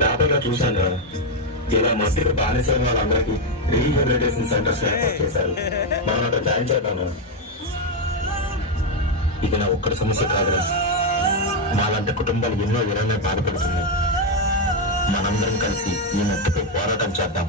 పేపర్లో చూశాను రా, ఇలా మట్టికి బానిసైన వాళ్ళందరికీ రీహాబిలిటేషన్ సెంటర్స్ ఏర్పాటు చేశారు. మనం అక్కడ జాయిన్ చేద్దాం. ఇది నా ఒక్కడి సమస్య కాదురా, మాలాంటి కుటుంబాలు ఎన్నో విధంగా బాధపడుతున్నాయి. మనందరం కలిసి ఈ మట్టిపై పోరాటం చేద్దాం.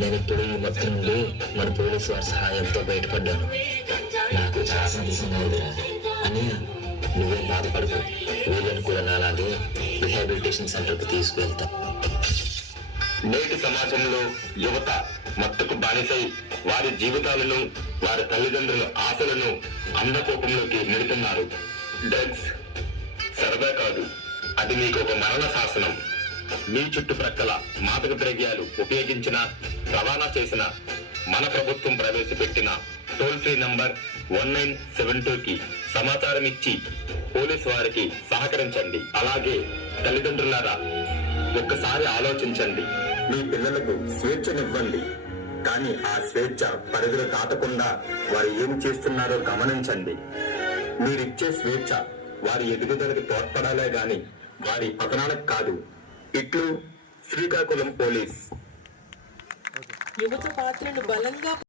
నేను ఇప్పుడు ఈ మొత్తం నుండి మన పోలీసు వారి సహాయంతో బయటపడ్డాను. నాకు చాలా సంతోషంగా ఉందిరా. అన్నయ్య, నువ్వేం బాధపడకు, వీళ్ళని కూడా నాలాగే రిహాబిలిటేషన్ సెంటర్కి తీసుకువెళ్తా. నేటి సమాజంలో యువత మత్తుకు బానిసై వారి జీవితాలను, వారి తల్లిదండ్రుల ఆశలను అంధకోపంలోకి నెడుతున్నారు. డ్రగ్స్ సరదా కాదు, అది మీకు ఒక మరణ శాసనం. మీ చుట్టుప్రక్కల మాదక ద్రవ్యాలు ఉపయోగించిన, రవాణా చేసిన మన ప్రభుత్వం ప్రవేశపెట్టిన టోల్ ఫ్రీ నంబర్ 1972కి సమాచారం ఇచ్చి పోలీసు వారికి సహకరించండి. అలాగే తల్లిదండ్రులారా, ఒక్కసారి ఆలోచించండి. మీ పిల్లలకు స్వేచ్ఛనివ్వండి, కానీ ఆ స్వేచ్ఛ పరిధులు దాటకుండా వారు ఏం చేస్తున్నారో గమనించండి. మీరిచ్చే స్వేచ్ఛ వారి ఎదుగుదలకు తోడ్పడాలే గాని వారి పతనానికి కాదు. ఇట్లు శ్రీకాకుళం పోలీస్. యువత పాత్రను బలంగా